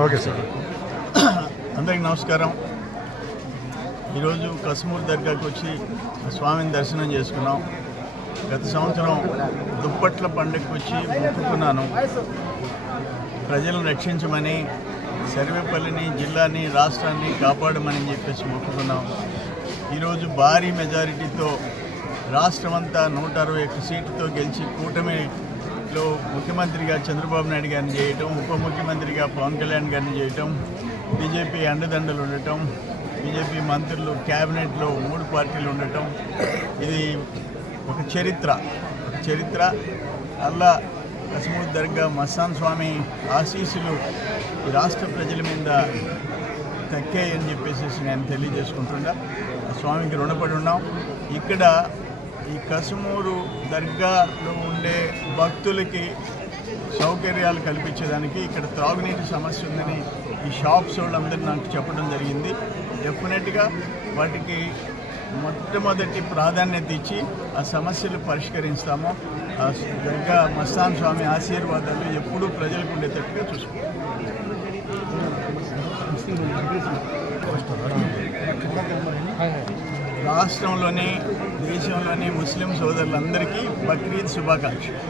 Okay sir. అందరికి నమస్కారం. ఈరోజు కస్మూర్ దర్గాకి వచ్చి స్వామిని దర్శనం చేసుకున్నాం. గత సంవత్సరం దుప్పట్ల పండుగకి వచ్చి మొక్కుకున్నాను, ప్రజలను రక్షించమని, సర్వేపల్లిని, జిల్లాని, రాష్ట్రాన్ని కాపాడమని చెప్పేసి మొక్కుకున్నాం. ఈరోజు భారీ మెజారిటీతో రాష్ట్రమంతా 161 సీట్లతో గెలిచి కూటమిలో ముఖ్యమంత్రిగా చంద్రబాబు నాయుడు గారిని చేయటం, ఉప ముఖ్యమంత్రిగా పవన్ కళ్యాణ్ గారిని చేయటం, బీజేపీ అండదండలు ఉండటం, బీజేపీ మంత్రులు, క్యాబినెట్లో 3 పార్టీలు ఉండటం, ఇది ఒక చరిత్ర. అల్లా కస్మూర్ దర్గా మస్తాన్ స్వామి ఆశీస్సులు ఈ రాష్ట్ర ప్రజల మీద దక్కాయని చెప్పేసి నేను తెలియజేసుకుంటున్నా. స్వామికి రుణపడి ఉన్నాం. ఇక్కడ ఈ కస్మూరు దర్గాలో ఉండే భక్తులకి సౌకర్యాలు కల్పించేదానికి ఇక్కడ త్రాగునీటి సమస్య ఉందని ఈ షాప్స్ వాళ్ళందరూ నాకు చెప్పడం జరిగింది. డెఫినెట్గా వాటికి మొట్టమొదటి ప్రాధాన్యత ఇచ్చి ఆ సమస్యలు పరిష్కరిస్తాము. ఆ దర్గా మస్తాన్ స్వామి ఆశీర్వాదాలు ఎప్పుడూ ప్రజలకు ఉండేటట్టుగా చూసుకుంటాం. రాష్ట్రంలోని, దేశంలోని ముస్లిం సోదరులందరికీ బక్రీద్ శుభాకాంక్షలు.